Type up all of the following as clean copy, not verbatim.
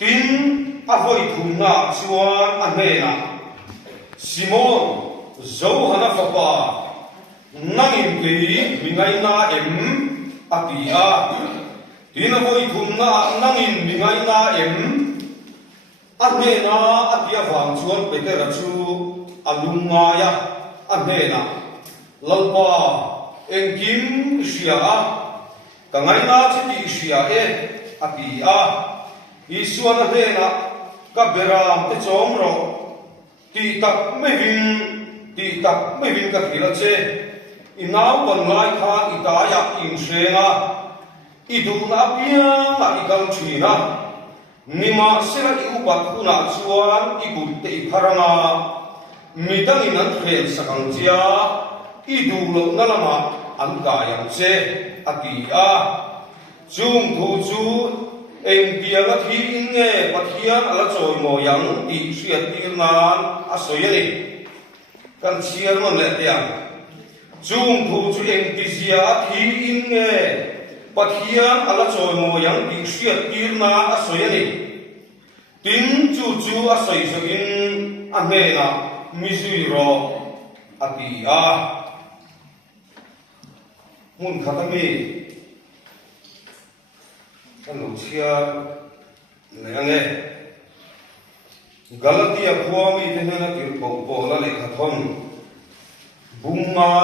tin a voi thum na chuan a hmena Simon zo hana fapa nangin pei mingai na em atia tin a voi thum na nangin mingai na em a hmena atia wang chuan petera chu alunga ya a hmena lalpa engkim sia kangai na chiti sia e atia isuan a hmena ka beram te chom ro ti tak mai vin ka khila che inau ban lai kha itaya in senga idu na pia na ikal china nima sera i upat kuna chuan ibut te pharanga midang inan khel sakang chia idu lo na lama an ka yang che atia chung thu chu em dia ga thi inge pathian ala choi mo yang ti sia tir nan a soyani kan chiar mon le tiang chung thu chu em ti sia thi inge pathian ala choi mo yang ti sia tir na a soyani tin chu chu a soi so in a me na mi sui ro a ti a mun khatami kan chia nge Galatia khuami tenana tir po la le khathon bunga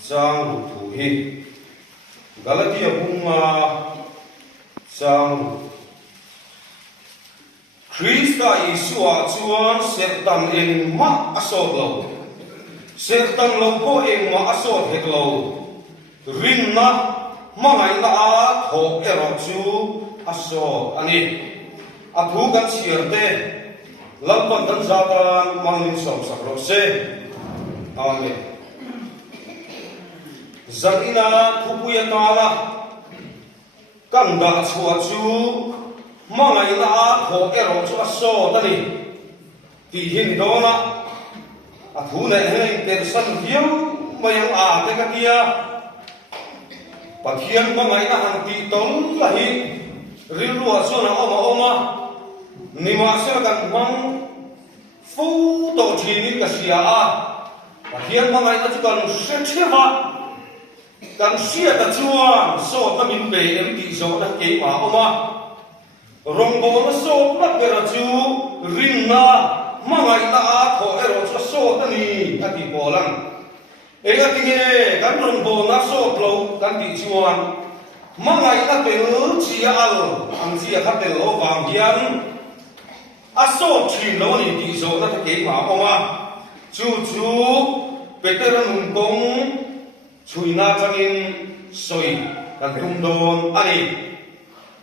chang thu hi Galatia bunga chang Krista Isua chuan sertan en ma asot lo sertan lo po en ma asot het lo rinna mangai na a thok ero chu aso ani athu kan chiarte lampan kan zatan mangin som sakro se amen zakina thupuya tala kan da chua chu mangai na a thok ero chu aso tani ti hin dona athu na hen person hiu mayang a te ka kia pathian mangai na han ti tong lahi rilua sona oma nima se kan mang fu to thini ka sia a pathian mangai na chu kan se thema kan sia ta chuan so ta min be em ti so na ke ma oma rongbo na so na bera chu rin na mangai na a tho ero chu so ta ni ati bolang ega tinge kan rongbo na so plo kan ti chuan mangai na pe chia al ang chia kha te lo wang hian a so thin lo ni ti so na ke ma oma chu veteran kong chuina changin soi kan tum don ani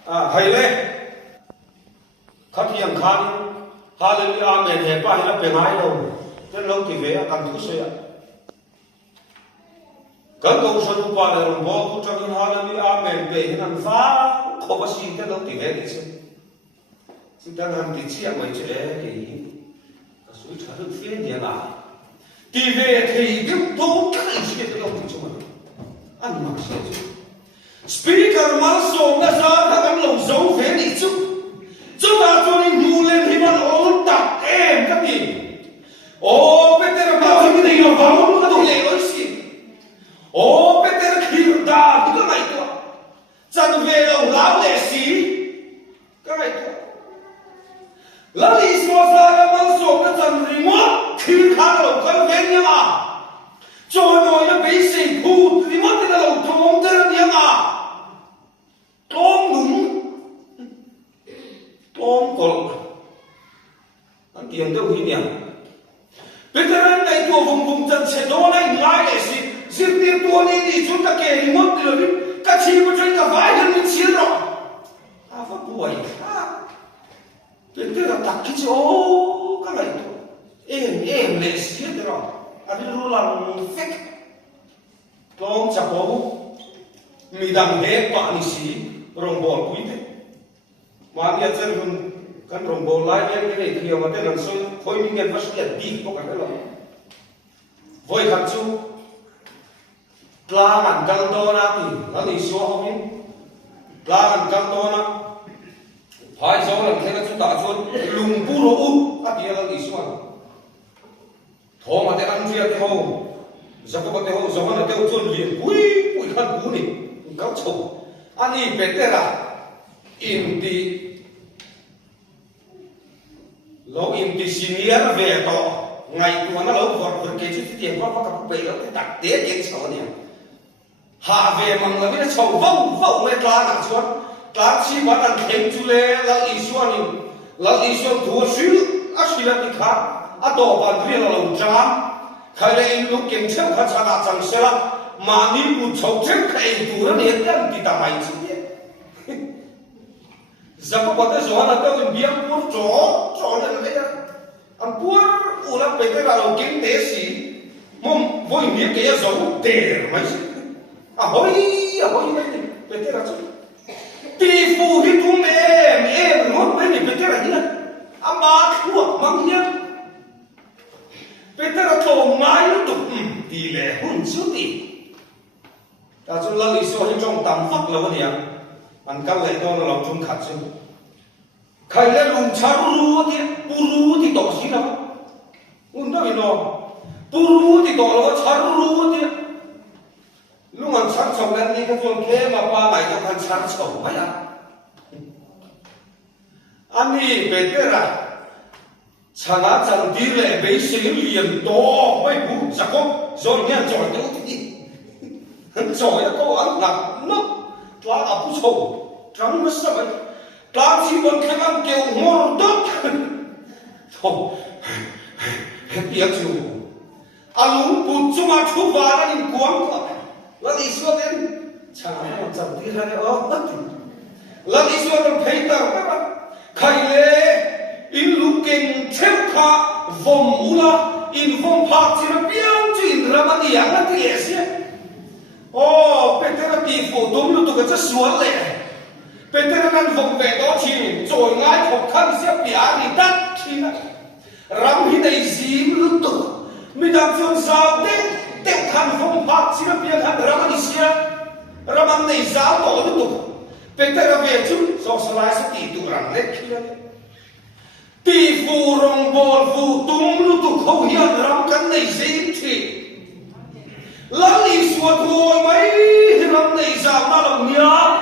haile khapiang khan hallelujah amen he pa hila pe ngai lo ten lo ti ve kan thu se kan ko sa du pa le ron bo ku changin hallelujah amen pe hinan fa ko ba si ten lo ti ve ni se si dan han ti chia mai che ke yi ka sui cha du fe ni la ti ve ke yi du kan si ke lo ti chu ma an ma se speaker mal so na sa ta kan lo zo ve ni chu chúng ta cho nên nu lên thìมันổn tắc em các vị ô Peter bảo cho cái này nó vào nó có đồ lệ ơi xí ô Peter hiểu ta thì cái này thôi chẳng về đâu lão lệ xí cái này thôi lão lý số ra là mang số nó chẳng gì mất khi khang lâu cái về nhá mà cho nó nó bị sinh phụ thì mất cái lâu thong thế là nhá mà tôm đúng tôm cột anh tiền đâu hi nhỉ bây giờ anh này tua vùng chân sẽ đó này lại để gì riêng tiền tua này thì chúng ta kể đi mất rồi đi các chị mà chơi cả vài lần mình chiến rồi phát buổi bây giờ là đặt cái chỗ cái này em lệ xí hết rồi anh đi luôn làm fake tôm chả bố mi đằng hết bạn xí rồng bò quý thế mà nghe chân kan rong bol lai yang ini dia mate nan so khoi ni ngen vas ya di ko kan lo voi khat chu tla man kang do na ti la ni so ho min tla man kang do na phải gió là thế là chúng ta chuột lùng bu rô u à thì là đi xuống thò mà thế ăn chia thế hồ giờ có bao nhiêu gió là tiêu chuột liền ui khăn bú này cáo chầu anh đi về thế là in đi lâu in đi xin nghĩa về to ngày tuần nó lâu vọt cái chút tiền có các bể nó cái đặc tế kiến sầu này hạ về bằng là biết sầu vông vông mới lá nặng xuống lá chi bắt ăn thêm chú lê là ý xuân thua xíu á xí là đi khá á đồ bàn kia là lâu trắng khai lên lúc kiểm tra phát sản là chẳng sẽ là mà ní cụ chầu chết khai tù nó liền ăn thì ta mày chứ biết giờ có thể gió là tôi liền biếng buốt chó lên đấy anh buốt u là bây giờ là kinh tế gì mong vui miếng cái gió tệ mà chứ à hối mấy bây giờ là chứ tỷ phú thì tụi em nó mấy bây giờ là gì à mà thua mang nhá bây giờ là thầu mai nó tụt tỷ lệ hơn chút đi ta cho là lý do trong tầm phật là vậy anh các lệ đó là lòng trung khát chứ khai lên lùng chả ru thì đỏ xí nào ôn đó vậy nó ru thì đỏ là chả ru thì lúc anh sáng sầu lên đi cái phương thế mà ba ngày cho anh sáng sầu mấy anh đi về thế là chẳng á chẳng đi lệ bế sĩ liền to mấy bụng chắc không rồi nghe giỏi đâu thì giỏi có ăn nặng nó lá áp sầu trắng mất sao vậy lá chỉ muốn khăn ăn kêu ngon tốt thôi hết tiếc chứ anh bụng chúng ta chú vào là nhìn quăng là đi xuống đến chẳng ai chẳng đi ra đấy là đi xuống đến thấy tao các bạn khai lệ in lúc kinh theo khá vòng ula in vòng phạt chỉ là biếng chứ in ra mà đi ăn là thế gì bây giờ là tỷ phú tôm lúc tụi cái xuống lệ bây giờ là vòng về đó thì rồi ngay học khăn sẽ bị đi đắt thì là rắm hi này gì lúc tụi mình đang phương sao đấy tiêu khăn vòng phạt chỉ là biếng khăn rắm đi xe rắm ăn này giáo đó lúc tụi bây giờ là về chứ do slide sẽ tỷ tụi rắm lệ khi đó tỷ phú rong bò phú tôm lúc tụi không hiểu rắm cái này gì thì lắm đi xuống thôi mấy năm này sao ta làm nhá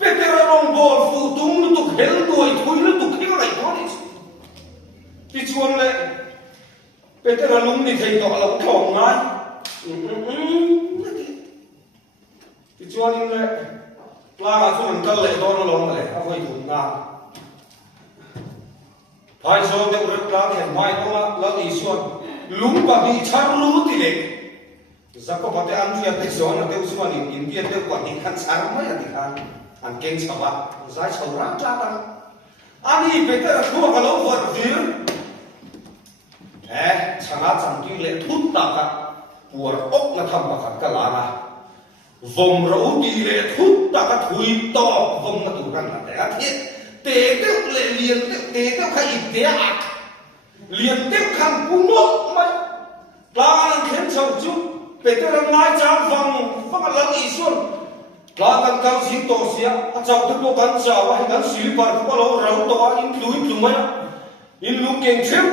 bây giờ là rong bò phú tôm lúc tụi hết đuổi thôi lúc tụi hết lại đó đi chuồn lại bây giờ là lúc này thầy tỏ là cũng thòng ngay đi chuồn lại là chúng mình cân lệ đó nó lòng lại không phải thùng nga phải rồi để được là hiện mai nó là đi xuống lúng và bị chán lú thì đấy giờ có thể ăn chuyện để gió là tiêu xuống thì in viên tiêu quản lý khăn sáng mấy là thì ăn kén chảo à giải chảo rán cha ta anh đi bây giờ là thua cái lỗ vật gì chẳng hạn chẳng tuy lệ thút ta cả của ốc là thầm và khăn cả lá là vòng rấu đi lệ thút ta cả thui to vòng là tủ răng là té thiết tế tiêu lệ liền tế tiêu khai ít tế ạc liền tiếp khăn cú nốt mấy là anh khen chồng chú bây giờ là ngay trang vòng là ý xuân là anh cao xin tổ xía cháu thức bộ cắn cháu hay cắn xí bà có lâu rau to in lúi mấy in lúi kênh chếp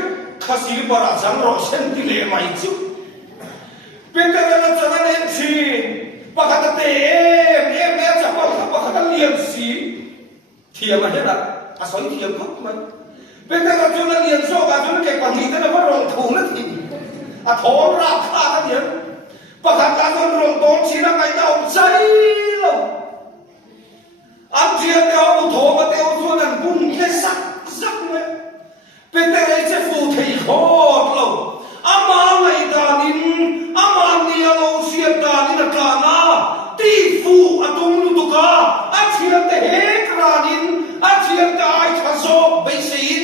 khá xí bà ra chẳng rõ xem thì lệ mày chú bây giờ là chẳng anh em xí bà khá tế em chẳng bà khá liền xí thiềm mà hết là xoáy thiềm khóc mấy bây giờ là chúng ta liền so và chúng ta kể quản lý thế là có rộng thủ nó thì thổ ra khá cái gì và khả cả con rộng tốn chỉ là ngày đầu cháy lòng ăn chia theo thổ và theo cho nên bùng cái sắc này bây giờ là sẽ phụ thầy khó lòng ama ngày ta nín ama nia lâu xuyên ta nín là cả na tỷ phụ tung lu tu cả ăn chia thế hết ra nín ăn chia ta ai thà so bây xin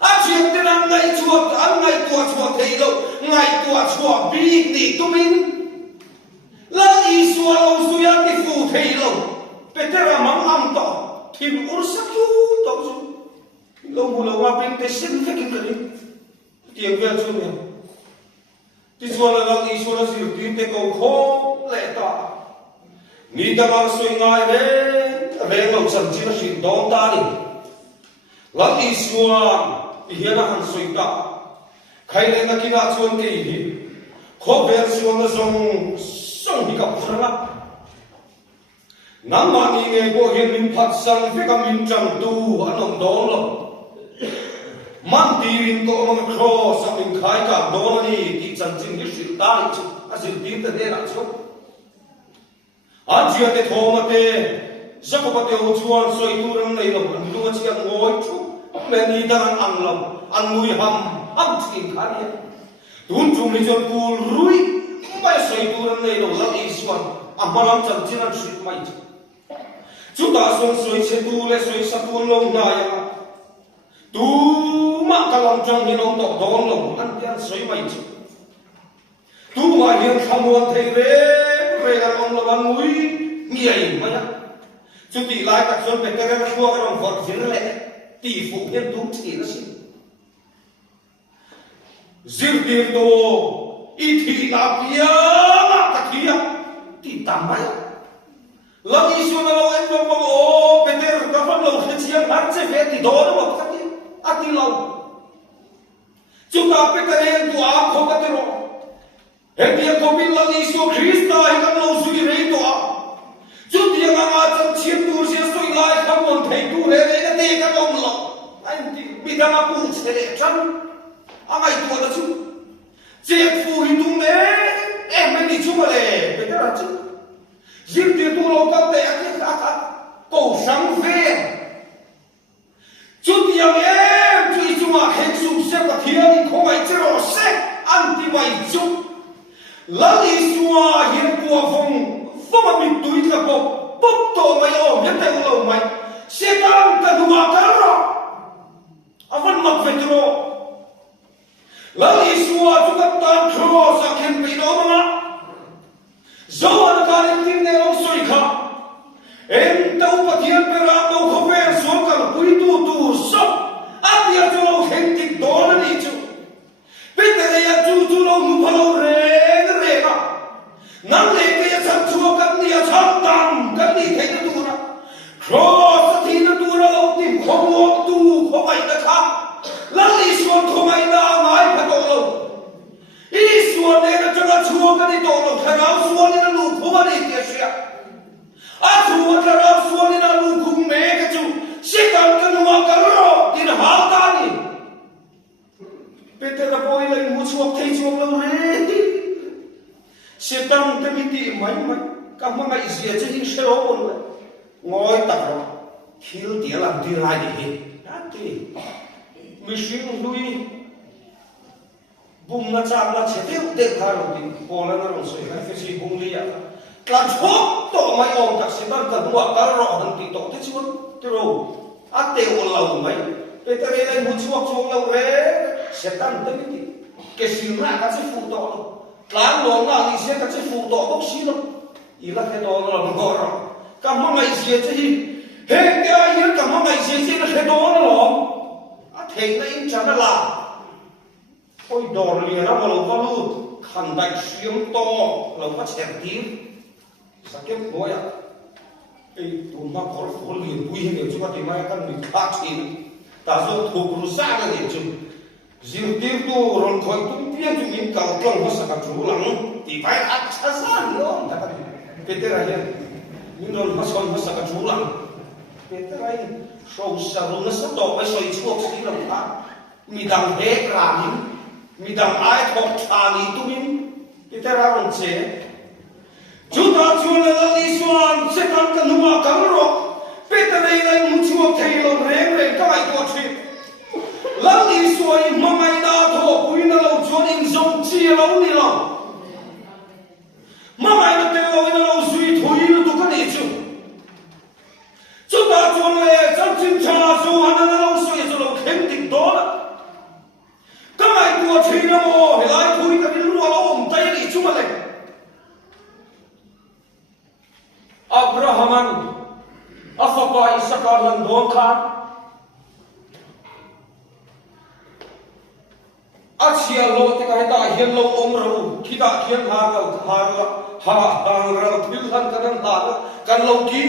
anh chuyện tên anh ngày tua chuột thấy đâu ngày tua chuột bị đi tụi mình là đi xua lâu xua thì phù thấy đâu bây giờ là mắm ăn tỏ thì nó sắc chú tao chú lâu mù lâu mà bên cái xin cái gì tiếng việt chú nè thì xua là đi xua là gì tiếng tây cầu khó lệ ta nghĩ ta mang suy ngại đấy về lâu sân chỉ là sự đón ta đi lắm đi xuân hiện là hàng suy ta khai lên là kia chuan cái gì khó về xuân là sông sông đi gặp phật lắm nắm mà đi nghe qua hiện mình phát sang phía các mình chẳng tu anh ông đó lắm man tirin ko mang cross ang in khai ka do ni ti chan chin hi sil ta chu a sil ti te de la chu a chia te thoma te jacob te o chuan soi tu rang nei lo an lu chi ang ngoi chu le ni da ang lam an mui ham am chin kha ni tun chu mi chon pul rui mai soi tu rang nei lo la i suan a malam chan chin an shit mai chu ta son soi che tu le soi sa tu lo na ya tu mà cái lòng trong như ông tổ đón lòng ăn tiền sấy mày chứ tu mà hiện không muốn thấy về cái ông là ăn muối nghề mà nhá chú tỷ lại tập xuân về cái chua cái lòng phật diễn lệ tỷ phú hiện đúng chỉ nó xin riêng tiền đồ ít thì là bia mà cái kia tỷ tạm mấy lần đi xuân lâu em trong vòng ô bên đây có phần lâu khi chiang hắn sẽ về thì đó nó một cái gì ati lâu chúng ta biết cái này tu áp không có rồi hết tiền không biết là Giêsu Christa hay là lâu suy nghĩ tu áp chúng tiền ngang ở trong chiến tu sẽ suy lại không muốn thấy tu để cái tiền cái ông lâu anh thì bị đâm áp bút sẽ để chăng anh ấy tu là chứ chết phu thì tu mẹ em mới đi chung mà để cái đó chứ riêng tiền tu lâu các tệ cái khác cầu sáng về chút tiếng em chui chung à hết chung sẽ có thiên không ai chơi rồi sẽ ăn thì mày chung lấy xua hiện qua phong phong mà mình túi cả bộ bốc tổ mày ôm nhất tay lâu mày sẽ đang cả đùa cả rồi à vẫn mặc về rồi lấy xua chúng ta tan cross à khen bị đó mà dẫu anh ta đến tin này ông soi khắp em tao bắt thiên bê ra tao không về xuống cả quý tu sống áp dia cho lâu khen kịch đó là đi chứ biết cái này chú lâu ngủ lâu rề mà nắng lệ cái sắp chua cắt đi sắp tầm cắt đi thấy nó tu ra cross thì nó tu ra lâu tìm không muốn tu không ai đã khác lắm đi xuống không ai đã mãi phải tổ lâu đi xuống đây nó cho nó chua cắt đi tổ lâu thằng áo xuống đi nó lù không ai đi kia xe chú là ra xuống đi nó lù cùng mẹ cái chú sẽ cần cái nó cái rồi thì nó hao ta đi bây giờ là bôi lên mua chuộc thấy chuộc lâu đấy sẽ tăng cái mình tìm mấy các mà ngày gì chứ hình sẽ lỗ luôn rồi ngồi tập rồi thiếu tiền làm đi lại đi đã thì mình xin lui bùng nó chạm là sẽ tiếp đến thay rồi thì bỏ lên nó rồi sợi hay phải gì bùng đi à làm chốt tổ mày ôm chắc sẽ đang cần mua cá rọ hơn thì tổ thế chứ thế rồi ắt tiêu lâu mày bây giờ đây là một chuộc lâu đấy sẽ tăng tới cái xíu là các cái phụ tổ làm đồ nào thì sẽ các cái phụ tổ bốc xí đâu ý là cái đó là nó rồi cả mà mày gì chứ hết cái gì cả mà mày gì chứ là cái đó nó rồi thế này chẳng là làm ôi đồ liền nó mà lâu vào luôn khăn đại xuyên to lâu phát chèn tím sao cái khối à cái tụi nó có phổ liền vui nhiều chứ có thể mai các mình khác gì ta dùng thuộc rú xa cái gì chứ riêng tiếng tu rồi khỏi tung tiếng chúng mình cầu trong nó sẽ gặp chủ lắm thì phải ăn xa xa nữa cái thế này nhưng rồi nó xong nó sẽ gặp chủ lắm cái thế này sâu xa rồi nó sẽ đổ cái sợi chuột xí lòng ta mình đang hết ra mình đang ai thuộc thà lý tu mình cái thế ra còn chế chúng ta chua là đi xuân sẽ tăng cái nụ cắn rồi bây giờ đây là một chuột thì lòng rèn các bạn có chuyện lắm đi xuân mà mày đã thọ quý nó lâu chuột in giống chia lâu đi lòng mà mày đã tiêu lâu nó lâu suy thối nó tụi cái gì chứ chúng ta chua là trong chính trà dù hắn nó lâu suy rồi lâu khen tình đó là các bạn có chuyện nó mồ thì lại thối cái lúc nó ôm tay đi chung mà này Abrahaman Afapa Isaka Landonkan Achia lo te kai ta hian lo om ro kita hian ha thil han kan lo ki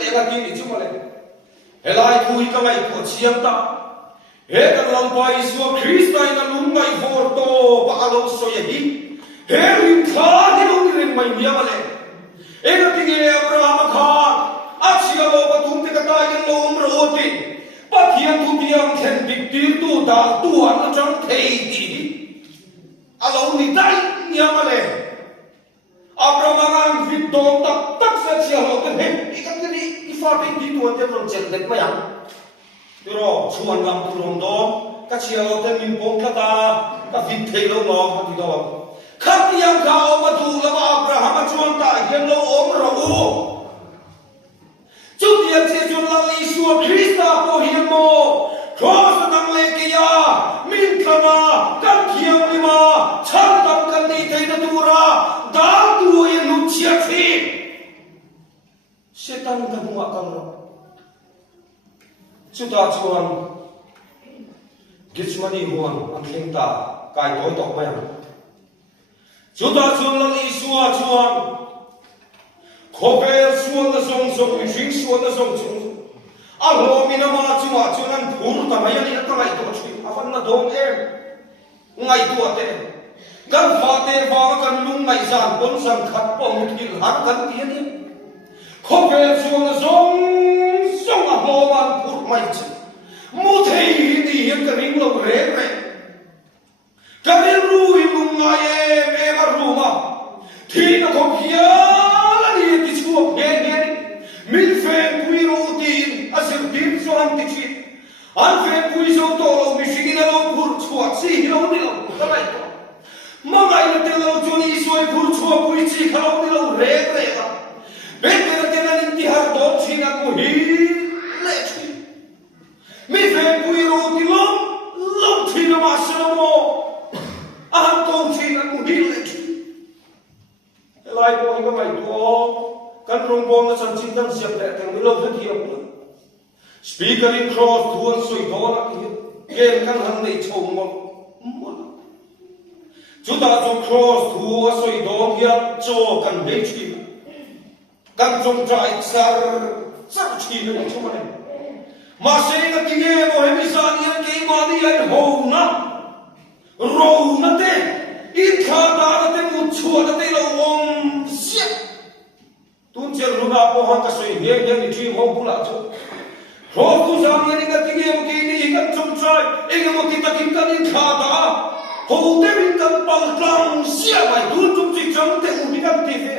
le là tin đi chứ mà lên lại thui cái ngày của chiêm ta hết cái lòng bài xua Christ là luôn ngày vô tô và alo soi hi hết hình khá thì luôn đi lên mày nhia mà lên hết cái tiếng Abraham khá achia lo ba tum te kata yang lo umro oti pathian thu tiang khen dik tir tu da tu an chang thei ti alo ni dai nya ma le Abraham ang vit do tak sa chia lo te he ikam ni ifa pe ti tu an te chen dek ma yang Pero chuan lam tu rom do ka chia lo te min pom kata ka vit thei lo no ka ti do khat yang ka o ma tu la Abraham chuan ta hian lo om ro u Chú tiệm sẽ chuẩn là lý xua Christa bố hiền mô Cross năng lê kì ya Min khả na Căn khiêm đi mà Chẳng tâm căn đi thấy nó tu ra Đã tu yên lúc chia khi Sẽ tăng căn hùng ạ căng rồi Chú ta chuan Gitchmani huan Ang khen ta Cái tối tộc mẹ Chú ta chuan là lý xua chuan Khobe suan na song song jing suan na song chung a lo mi na ma chu ma chu nan phur ta mai ani ta mai to chui a fan na dong em ngai tu ate kan fa te wa kan lung ngai san bon san khat pom thil har kan ti ni khobe suan na song song a lo man phur mai chu mu thei ni hian ka ring lo re re ka ri ru hi lung ngai e ma ru ma thi na khop hia Min phê quý rô tin a sir tin so han ti chi an phê quý so to lo mi shi na lo phur chua chi lo ni lo ta mai to ma ngai na te lo chu ni so phur chua quý chi kha lo ni lo re re ba be te te na ni ti har do chi na ko hi le chi mi phê quý rô ti lo chi na ma sa mo a han to chi na ko hi le chi lai ko ni mai to kan rong bom na san chin kan siap le teng mi lo the thiam speaker in cross thuan soi do na ke kan han nei chom mo chu ta chu cross thu a soi do hia cho kan be chi kan jong trai sar chi ne chu ma ne ma se na ki ne mo he mi san yan ke ma ni yan ho na ro na te in kha da na te mu chu na te lo om sia Tun cher luna po han ka soi nge nge ni chi ho pula chu ho tu sang ni ka ti nge mo ki ni ka chum chai e nge mo ki ta kin ka ni kha da ho te min kan pal tlang sia mai tu chum chi chang te u ni kan ti fe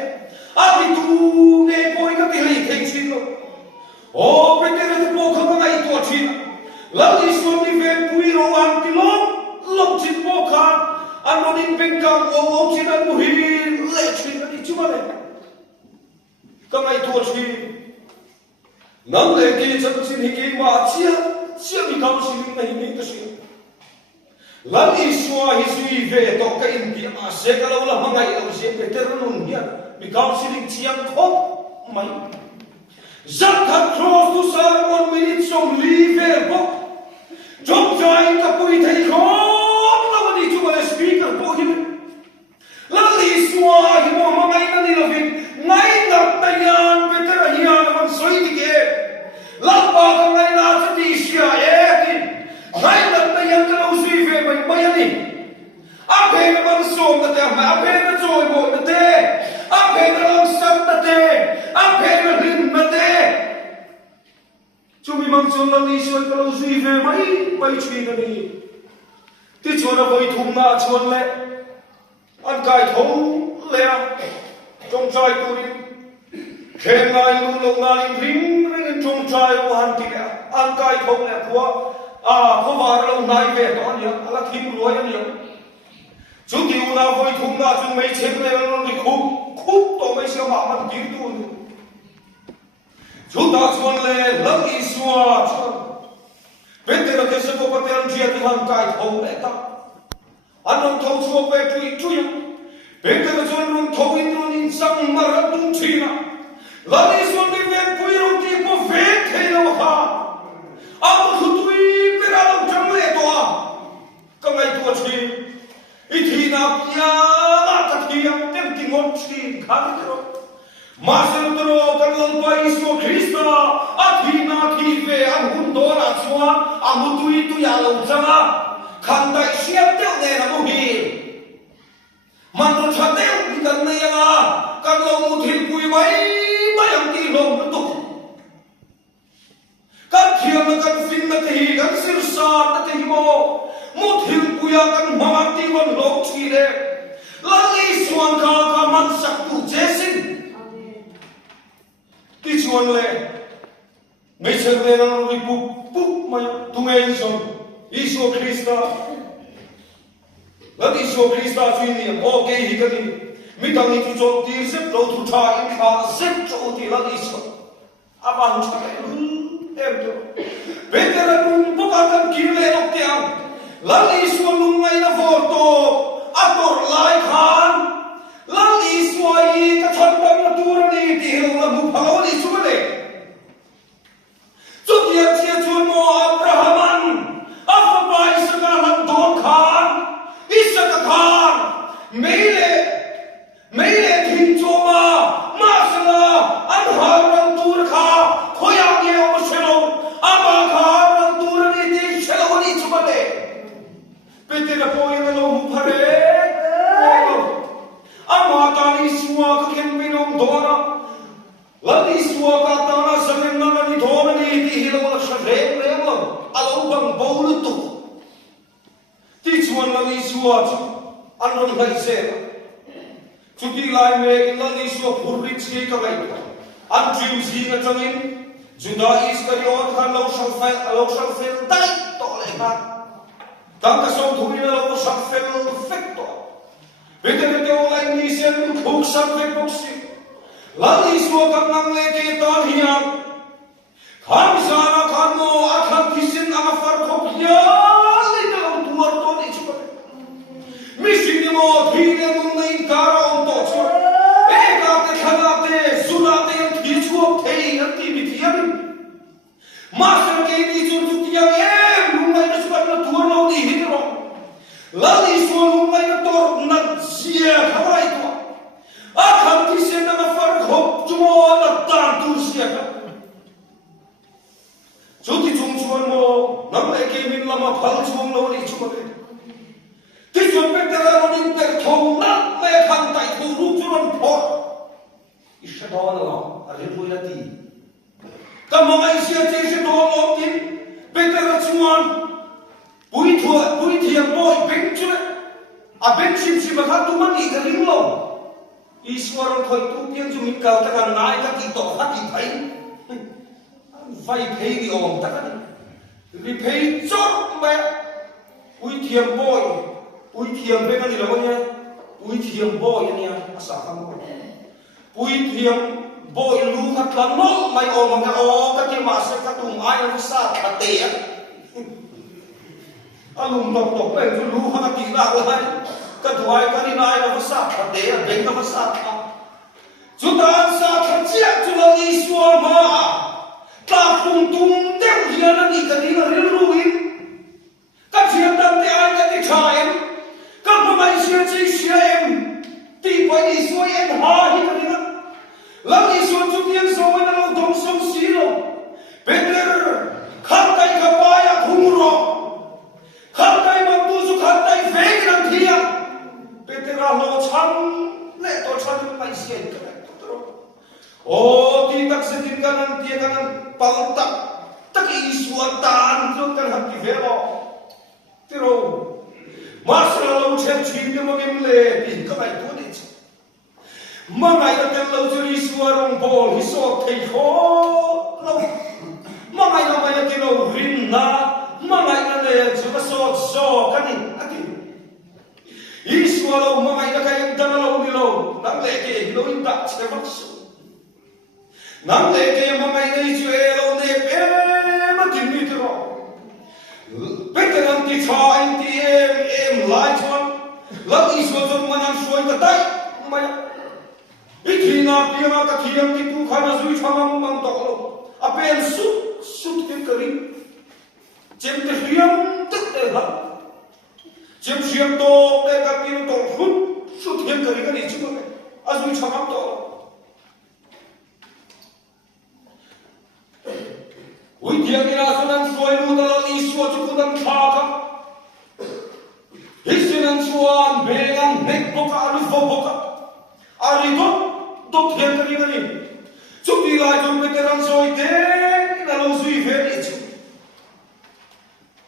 a ti tu ne po ka ti hei thei chi lo o pe te ne po kha ngai to chi la li so ni ve pui ro an ti lo chi po kha an no nin pen ka o chi na mu hi le chi na ni chu ma le Các ngài thua chi nắng lệ kia chân xin hi kia mà chia bị cao xin này này cái gì lần đi xua hi suy về to cái in kia mà sẽ cái lâu là mà ngày lâu sẽ về cái run nhia bị cao xin chiang khóc mày giặc thật cross tu sa 1 minute xong li về bốc chụp trái cái bụi thấy khóc là đi chụp cái speaker bốc hi lần đi xua hi mà ngày nó đi là vì ngay đặt tay yan bên trái hiền là con suy đi kia lắc ba con ngay là sẽ đi xia em ngay đặt tay yan cái lâu suy về mình bây giờ đi áp hệ nó bằng sôm nó thế mà áp hệ nó trôi bộ nó thế áp hệ nó làm sâm nó thế áp hệ nó hình nó thế chúng mình mang chôn lần đi xôi cái lâu suy về mấy chuyện nó đi thì chôn nó với thùng na chôn lệ ăn cải thấu lệ trong trai tôi đi khen ngài luôn lòng ngài ring ring trong trai của hắn thì ăn cay không lẽ của có vào lòng ngài về đó nhỉ là thím lúa nhỉ chú tiêu nào với thùng nào chúng mấy chiếc này nó đi khúc tổ mấy siêu mạoมันkiếm tôi chú ta chuan lệ lăng y xua bên đây là cái sự có thể ăn chia thì hàng cay không lẽ ta ăn ông thâu xua về chui bên đây là chuan luôn thâu in luôn in sang mà ra tung chi na lần đi xuân đi về quê rồi thì có về thế nào hả ông cứ tùy cái ra đâu chẳng lẽ to các ngày tua chi ít thì nào nhà ta thì tem thì ngon chi khá thế rồi mà xem tôi cần lần pai so Krista athina thi ve amun do na chuan amutui tu ya lo changa khandai siap teu ne na mo hi man ro thateu bi kan ne ya kan lo mu thil pui mai bayang ti lo tu kan thiam na kan fin na te hi kan sir sa na te hi mo mu thil puya kan ma ti mon lo chi le la li suan ka ka man sak tu jesin ti chuan le mấy sự này nó bị bục bục mà tung em xong Isu Krista là Isu Krista suy niệm ok thì cái gì mình đang đi chọn đi xếp đầu thủ tha in khá xếp chỗ thì là Isu bạn chắc em cho bây giờ là cũng bốc ăn kiếm về đọc tiếng là Isu lúc này là vô tổ ator lại khan là Isu ấy cái chân bằng là tu ra đi thì là một pháo Isu này chút tiền chia chuồn mò Abrahaman, Aphaba Isaac làm đón khan, Isaac khan, mấy lệ thìn cho mà sala, anh hàng làm tour kha, khối áo nghèo mà selo, anh bà kha làm tour đi thì selo đi chụp về, bây giờ là bôi cái lồng phare, anh mà ta đi xua cái khen bên ông đó. Lagi suwa kata na samin na ni thona ni ti hilo na sa rem alo bang bolu tu ti chuan lagi suwa anon lai se chuti lai me lagi suwa phurri chi ka lai an triu si na changin juda iskariot khan lo shal fel dai to le ha tang ka som thumi na lo shal fel fek to bete te olai ni sen khuk sam fek boksi Lali suwa kang nang leke tan hiang kham sana khan mo akham kisin ama far khop ya le na tuar to ni chu mission ni mo thine mun nei kara on to chu e ka te khana te suna te thi chu thei ati mi thiam master ke ni chu chu ti yang em mun nei na chu na tuar no ni hi ro Lali suwa mun nei na tor na sia khawai to akham kisin ama far khop chumo na tan tu sia ka chuti chung chuan mo nam le ke min lama phal chung lo ni chu le ti chuan pe te la ron in ter thong na le khang tai thu ru chu ron pho isha do na lo a re ru la ti ka mo ai sia che se do lo tin pe te la chuan pui thiam moi beng chu le a beng sim sim ma tu man i ka ring lo Iswaran khoi tu pian chu min kau ta kan nai ta ki to ha ki phai vai phei di om ta kan ri phei chot me ui thiam be kan ni lo nya ui thiam boy ania asa kan ui thiam boy lu khat lan no mai om ma o ka ti ma se ka tum ai na sa ka te alum tok tok pe chu lu ha ti la ko hai ka thuai ka ni nai na sa ka te ben ka sa ka chu tan sa ka chia chu lo i suwa ma ta tung tung de hian ani ka ni ri ru in ka chia tam te ai ka ti cha em ka ma mai sia chi sia em ti pa i suwa em ha hi ka ni na la i suwa chu tian so na lo dong som si lo better kham kai ka pa ya khum ro kham kai ma tu su kham tai ve kan thia Petera lo cham le to cham mai sien ka to o ti tak se tin kanan ti kanan pal tak isu tan lo kan hak ti velo tiro masra lo chen chin de mo gem le tin ka mai to ni ma mai da tel lo chu isu rong bol hi so thei ho lo ma mai lo mai ti lo rin na ma mai na le chu ka so ka ni ati Iswalo mamay na kayang danalaw nilo nang leke lo inda sa bakso nang leke mamay na isuelo ne pe matinitro pete nang ti cha ti em lai chon lam iswa jong manang soi ka dai may itina pia ka thiam ti tu khana zui chamam mang to lo apen su tin kari chem te hiam tek te ha Jim siam to le ka pin to hut su thiam kari ka ni chu me azui chamam to Ui thiang ina sunan suai lu dal Isua chukunan thaka. Hisinan suan bengan nek boka alu boka. Ari do thiang kani kani. Chuti lai jum veteran soi te na lo sui ve ni chu.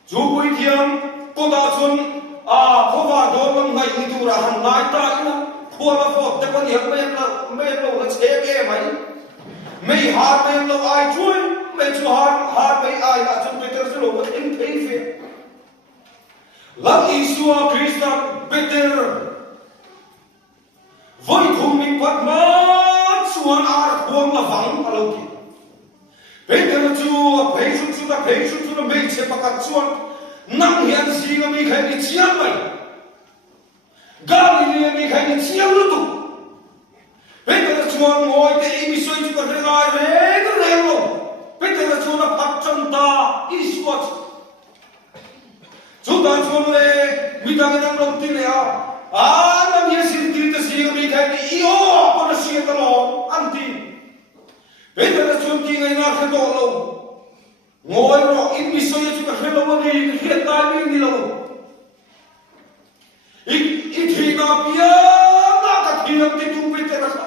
Chu ui thiang ko da chun khowa do nam ngai ni tu ra han nai ta ina. Khua la fo te kon hiang men lo la che ke mai. Mei har men lo ai chui. Mei chu har mei ai na chun veteran se lo ko in pei fe. Lang Isua Krista beter. Voi thum ni pat ma chuan ar huam la wang alo ki. Beter chu a phei chu na mei che pakat chuan nang hian si ga mi khai ni chiang mai. Galilea mi khai ni chiang lu tu. Beter chuan ngoi te imi soi chu ka rengai re lo. Beter chu na pat chan ta Isua Chuta chuan le mi ta ngang long ti le nam ye sin ti ta si ga mi khai ni io ko na si ta lo an ti. Beter chuan ti ngai na khe do lo. Ngoi ro in mi soi chu ka khe lo ni hiat tai ni lo. I thi na pia na ka thi na ti tu beter sa.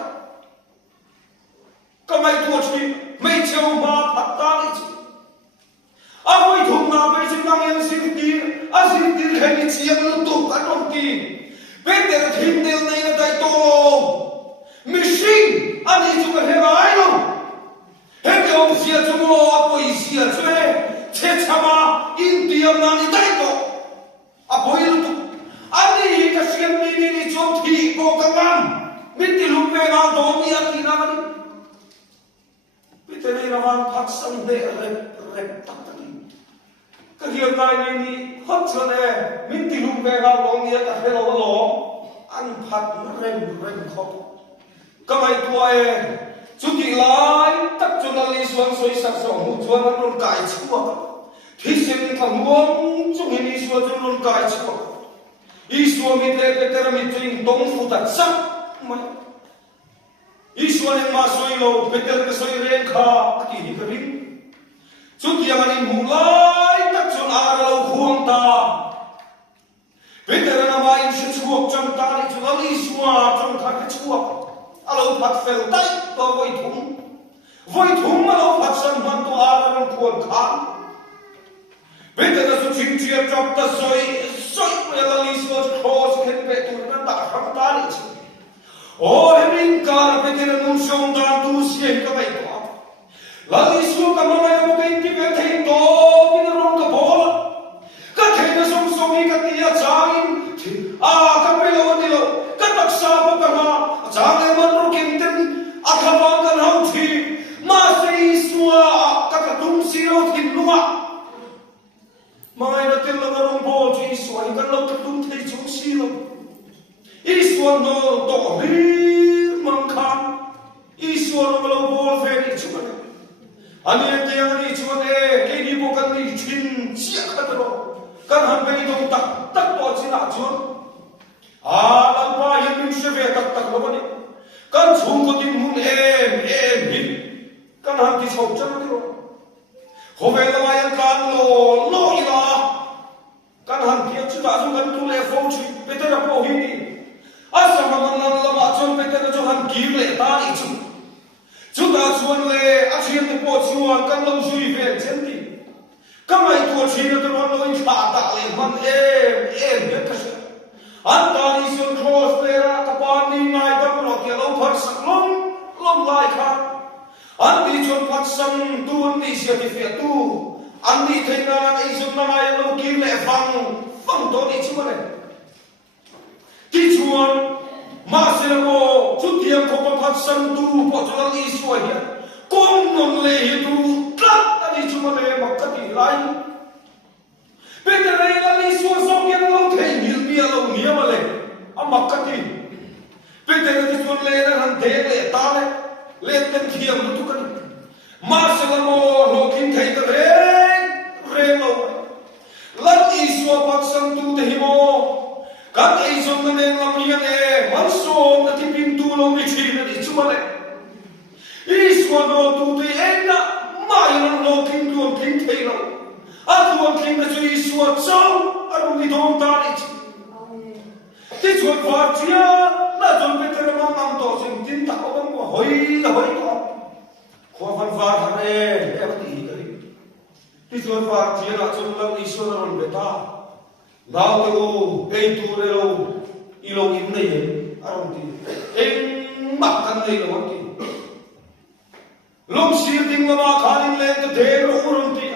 Ka mai tu chi mai chau ma phat ta ni chi. A voi thum na bai sin nang yan sin ti a sin ti khai ni chiang lu tu ka tong ki. Beter thim nel nei na dai to lo. Mi sing ani chu ka he ai lo. He ke om sia chu mo a poi sia chue. Che chama in ti am na ni dai to. A poi lu tu. Ani ka siam ni chom thi ko ka man. Min ti lu pe na do mi a ti na ni. Beter nei na van phak sam de rep tak. Cái hiện tại này hot cho này mình tìm được về vào công nghiệp cả hello lo ăn phát rem khó cái này tôi chú thị lại tất cho nó lý xuân soi sắc song một chuan nó luôn cài chua thì xem thằng muông chúng hình lý xuân chúng luôn cài chua lý xuân mình để cái mình tuyên đông phụ đặt sắc mà lý xuân em mà soi lo better cái soi ren kha cái gì cái ring chú thị anh mù lại tất cho nó lâu huông ta better na mai sẽ chuộc trong ta đi chú lý xuân trong thằng cái chuộc alo pat fel tai to voi thum alo pat san ban to aran khuan khan better na su chim chia chop ta soi ya la li so cross khen pe tu na ta kham ta ni chi o hemin kar better na nun shong da tu sien ka bai to la li su ka ma mai mo kai ti be thei to bin rong ka bol ka thei na song hi ka ti ya chain ka pe lo ni lo ka tak sa pa ka ma chang e man ro kin ten akhaba ka nau thi ma sei suwa ka tum si ro thin lunga mai na tin lo rong bo chi suwa ka lo ka tum thei chu si lo I suwa no to ri mang khan I suwa ro lo bo fe ni chu ka ani te ani chu ne ke ni bo kan ni chin chi ka ro kan han be dong tak to chi na chu lan pa yin se ve tak lo ni kan chung ko tin mun em hi kan han ki chok chan ni ro ho ve la yan kan lo ila kan han ki chu ta chu kan tu le fo chi beter a po hi ni asa ma man lan la ma chon beter chu han ki le ta ni chu ta chuan le a chien te po chuan kan lo sui ve chen ti kamai tu chi na te ron lo in tha ta le man em be ka Antani sun cross lera kapani nai dam ro ke lo phar sak lom lai kha anti chon phat sam tu ni sia ti fe tu anti theina na ei sun na ai lo ki le fang to ni chu le ti chuan ma se mo chu tiam ko phat sam tu po chu la i suai ya kom non le tu tlat ani chu le ma ka ti lai better la ni suai som ya lo thei mil bia lo nia ma le amakati better ti chun le na han de le ta le ten khiam tu kan ma se la mo lo kin thei ka re lo lan I suai pak sam tu te hi mo kan ei som ne lam ni ne man so na ti pin tu lo mi chi na ti chu ma le I suai no tu te en na mai lo king tuan king thei lo a tuan king na chui suat chau a rum ni dom ta ni ti chuan var chia na chon pe ter ma ngam to sin tin ta ko bang hoi hoi to kho van var ha ne e ba ti kari ti chuan var chia na chon lo ni su na ron beta lao te o ei tu re lo i lo in nei a rum ti eng mak kan nei lo ti lom sir ding ma khanin le te de ro rum ti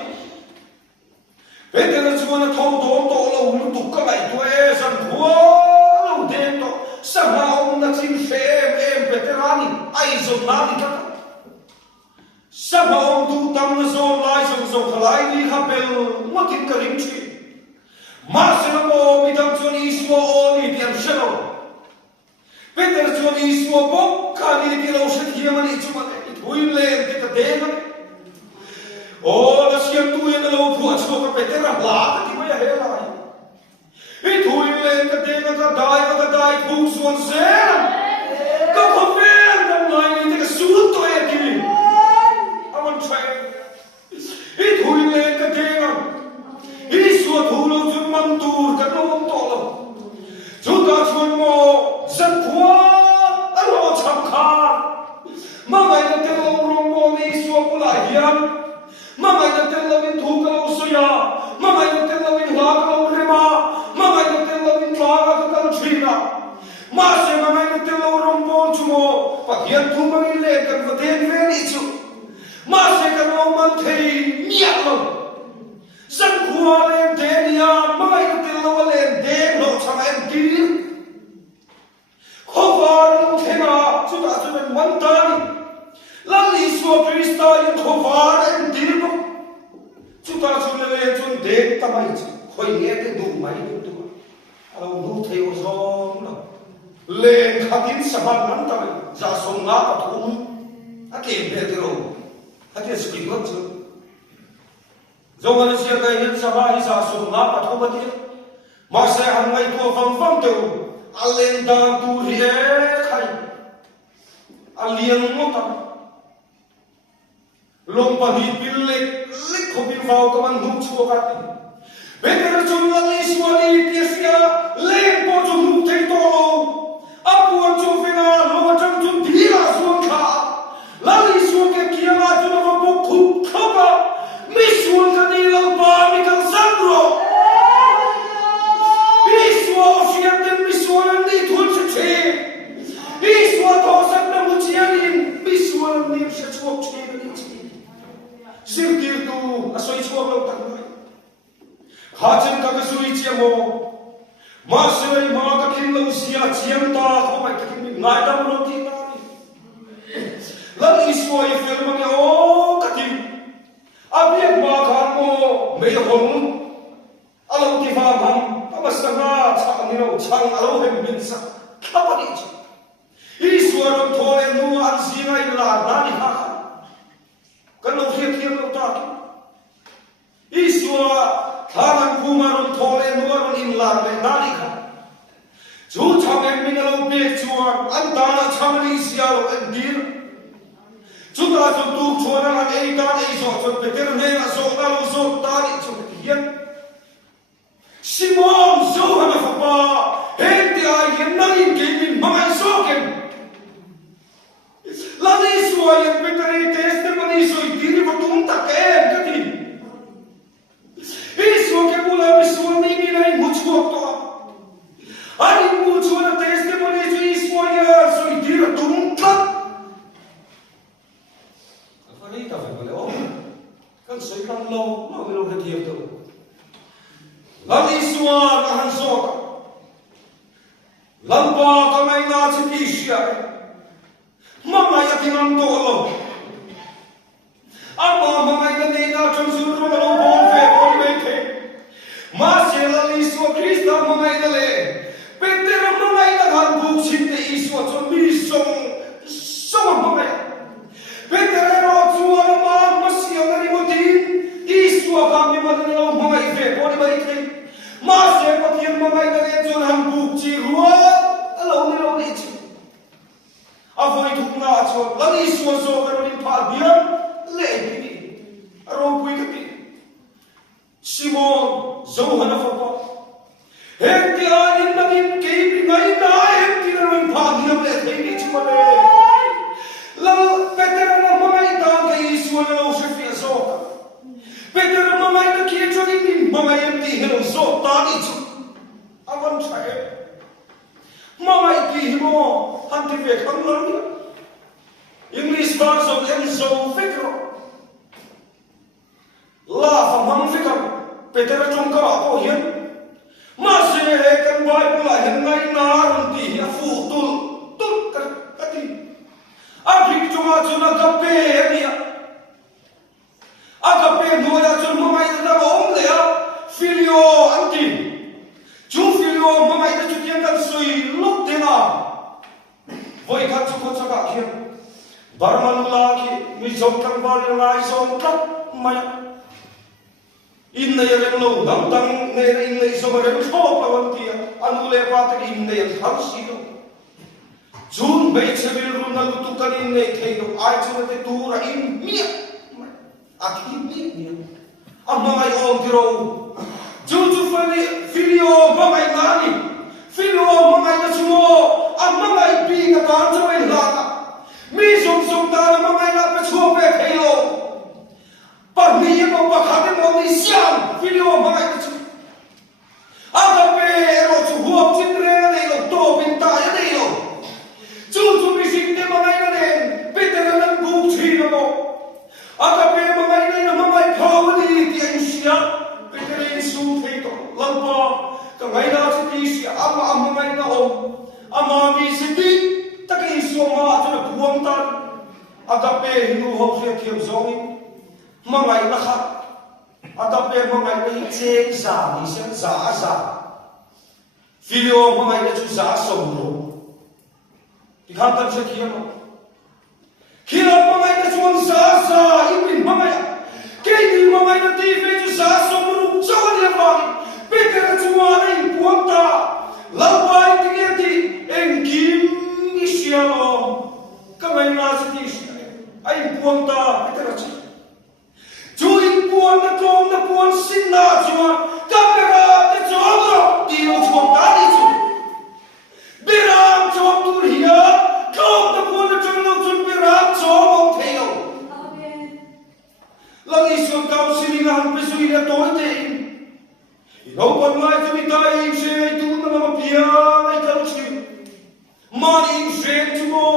Peter chuan a thau dom to lo lu tu ka mai to e san khua lo de to sama om na chin fem em veterani ai zo na ni ka sama om tu tam na zo lai zo khalai ni ha pel mo tin ka rim chi ma se mo mi dam chuan I suo o ni tiam shelo Peter chuan I suo bo ka ni ti lo se thi ma ni chu ma ni thui le te ka de ma Oh, la siam tu yang lo buat semua Peter lah, tiba ya hela. Itu yang kita dai pun suan sen. Kau confirm dan lain ini kita sulit tu ya kini. Aman try. Itu yang kita Isu thulu jun mantur kan lo tolo. Juga cun mo zakwa alo chamkha. Mama yang kita orang mo isu pula hiam. Mama ina tel lawin thu ka lo soya mama ina tel lawin la ka lo rema mama ina tel lawin tla ka lo china ma se mama ina tel lo rom bon chumo pa hian thu ma le kan va den ve ni chu ma se kan lo man thei nia lo san khua le de nia mama ina tel lo le de lo chama en ti kho va lo thena chu ta chu man ta ni Lali suo Krista yung khovar en dirbo. Chuta chulele chun dek tamai chi. Khoi nghe te du mai du. Alo du thei o zong la. Len khatin saban man tamai. Ja song nga ta thu. Ake petro. Ake spingot chu. Zong an sia ka hin sa ba hi sa song nga ta thu ba ti. Ma se han ngai tu vam te. Alen da tu hi e khai. Aliang mo ta. Long pagi pilek kopin fau kaman hum chuo kati. Beker chun lali suani tiesia leng po chun hum tei tolo. Apuan chun fenga loga chun chun dhira suan kha. Lali suan ke kia nga chun ava po khup khapa. Mi suan ka ni lau pa mi kang sandro. Mi suan siap dan mi suan ni thun se che. Mi suan thosak na mucianin. Mi suan ni se chuok che ni che. Sirkir tu asoi chuak lo tak mai khachen ka sui chiamo ma sei ma ka kin lo sia chiam ta kho mai ka kin ngai da lo ti na ni la ni suai fel ma o ka tin abiak ma kha mo me hong alo ti fa bam pa sa na cha ni lo chang alo hem bin sa ka pa ni chi Iswaram thole nu an singa ila na ni ha Kalau khiat lo ta Iswa thanan pumaron thole nuaron in la le nani kha chu cham em min lo be chuan an dana chamani sia lo en dir chu ta chu tu chuan an ei ta ei so chu peter ne na so ta lo so ta ni chu hian Simon zo hana fa pa he ti a yen na in ke min ma so ken Lani suai yang petari testimoni soi diri betul tak kati. Isu ke mula isu ni nai mucu to. Ani mucu na testimoni soi isu ya soi diri betul tak. Apa ni tak boleh oh. Kan soi kan lo lo ke dia tu. Lani suai akan sok. Lampa kamai na cipisya. Mama ya tinang tolo. Ama mama ya nena chunsul rumalo bon ke. Masih lali suo Krista mama ya le. Peter mama ya kan bucin te isu chun bisong mama ya. Peter ero chua ma masih ngari motin isu kami madalo mama ya bon ke. Masih patian mama ya le chun han buci ruwa alo ni lo ni Avoi tu na cho lani suo so tani chu awan chae mamai ki mo han ti ve khang lo ni English version Enzo Fikro la famam fikr Peter chungka ko hian ma se kan Bible la hian ngai na ron ti hi fu tul ka ti abrik chunga chuna ka pe ania agape no ya chun mamai da om le ya filio anti chu filio mamai da chu tian kan sui lok de na voi kha chu ko chaka khian barman la ki mi jom kan bar lai som ka mai in nei rem lo dam dang nei in nei so rem tho pawan ti anu le pa ta in nei har si lo jun bei chebil ru na tu kan in nei thei do ai chu te tu ra in mi akhi mi amma mai om tiro chu fani filio mamai nani filio mamai na chumo amma mai pi ka kan chu ai la mi som ta mamai na pe chu pe thei lo pa mi mo pa kha mo ni siam filio mamai na chu agape ro chu huop chin re nei lo to bin ta ya nei lo chu mi sing te mamai na nen peter na bu chi no mo agape mamai na mamai phawani ti an sia peter in su thei to lampa ka ngai na chi ti sia ama mamai na om ama mi si ti ta ka isu ma chu na buang ta agape hinu ho sia thiam zongi mamai na kha agape mamai na che za ni sia za filio mamai na chu za som ro ti kham tan se thiam Kira mamai na chuan sa in mamai ke ni mamai na ti ve chu sa som ru chaw ni va peter chuan in puanta la pai ti ke ti en kim ni sia lo ka mai na ti sia ai puanta peter chu chu in puan sin na chuan ka pera te chaw ro ti lo chuan ta ni chu beram chaw tu ria kom ta puan na chuan lo chun beram chaw mo theo Lagi so kau sini ngah pesui dia toite. Ino pon mai tu mitai se tu na ma pia ai kau chi. Mani se tu mo.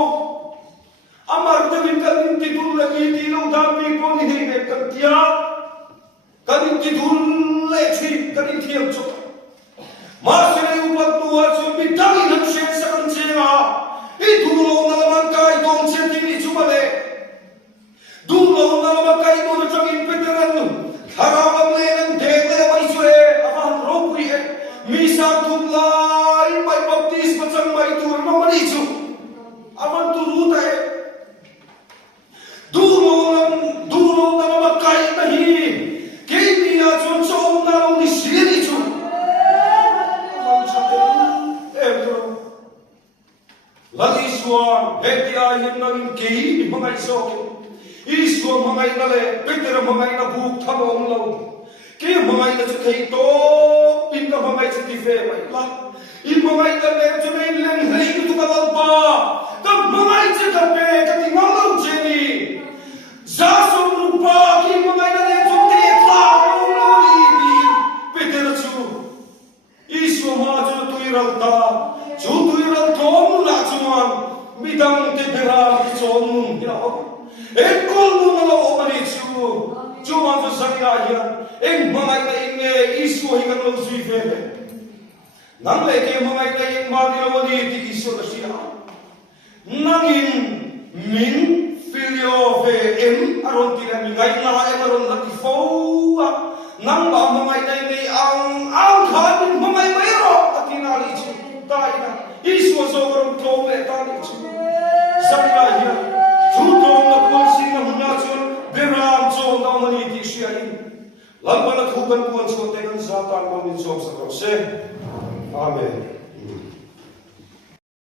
Amar tu min kan ti tu lagi ti lo da pi ko ni ne kan tia. Kan ti tu le chi kan ti thiam chu. Ma se ne upat tu a chu mitai nan se sa kan che a. I tu lo na man kai dong che ti ni chu ma le. Dulo na ma kai mo na changin peteran nu kharawam le nan dekle mai sue avan ropui he misa tutlai mai baptis pachang mai tur ma mani chu avan tu ruta he dulo na ma kai na hi ke ni a chon chom na lo ni siri chu avan chate ekro lagi suan heti a hin na in ke ni mangai so Isu mangai na le peter mangai na buk thabo om lo ke mangai na thei to pin ka mangai chi fe mai la I mangai na le chu nei len hei tu ka dal pa ka mangai chi ka pe ka ti ngau lo che ni za som ru pa ki mangai na le chu te tla lo li di peter chu Isu ma chu tu iral ta chu tu iral to mu na chuan midang te bera ki chom mu ya Ekol mo na lo mani chu man so sakya ya eng mangai na ing isu hingan lo sui fe nang le ke mangai na ing ma ni lo ni ti isu na sia nangin min filio ve em aron ti na mi ngai na em aron na ti fo nang ba mangai na ni ang kha min mangai mai ro ati na li chu ta ina isu so ron to me ta ni chu sakya ya Chutong na puan sing na muna chun beram chong na mani ti siya in lampan at hukan puan chun tekan zatan mamin chong sa krose. Amen.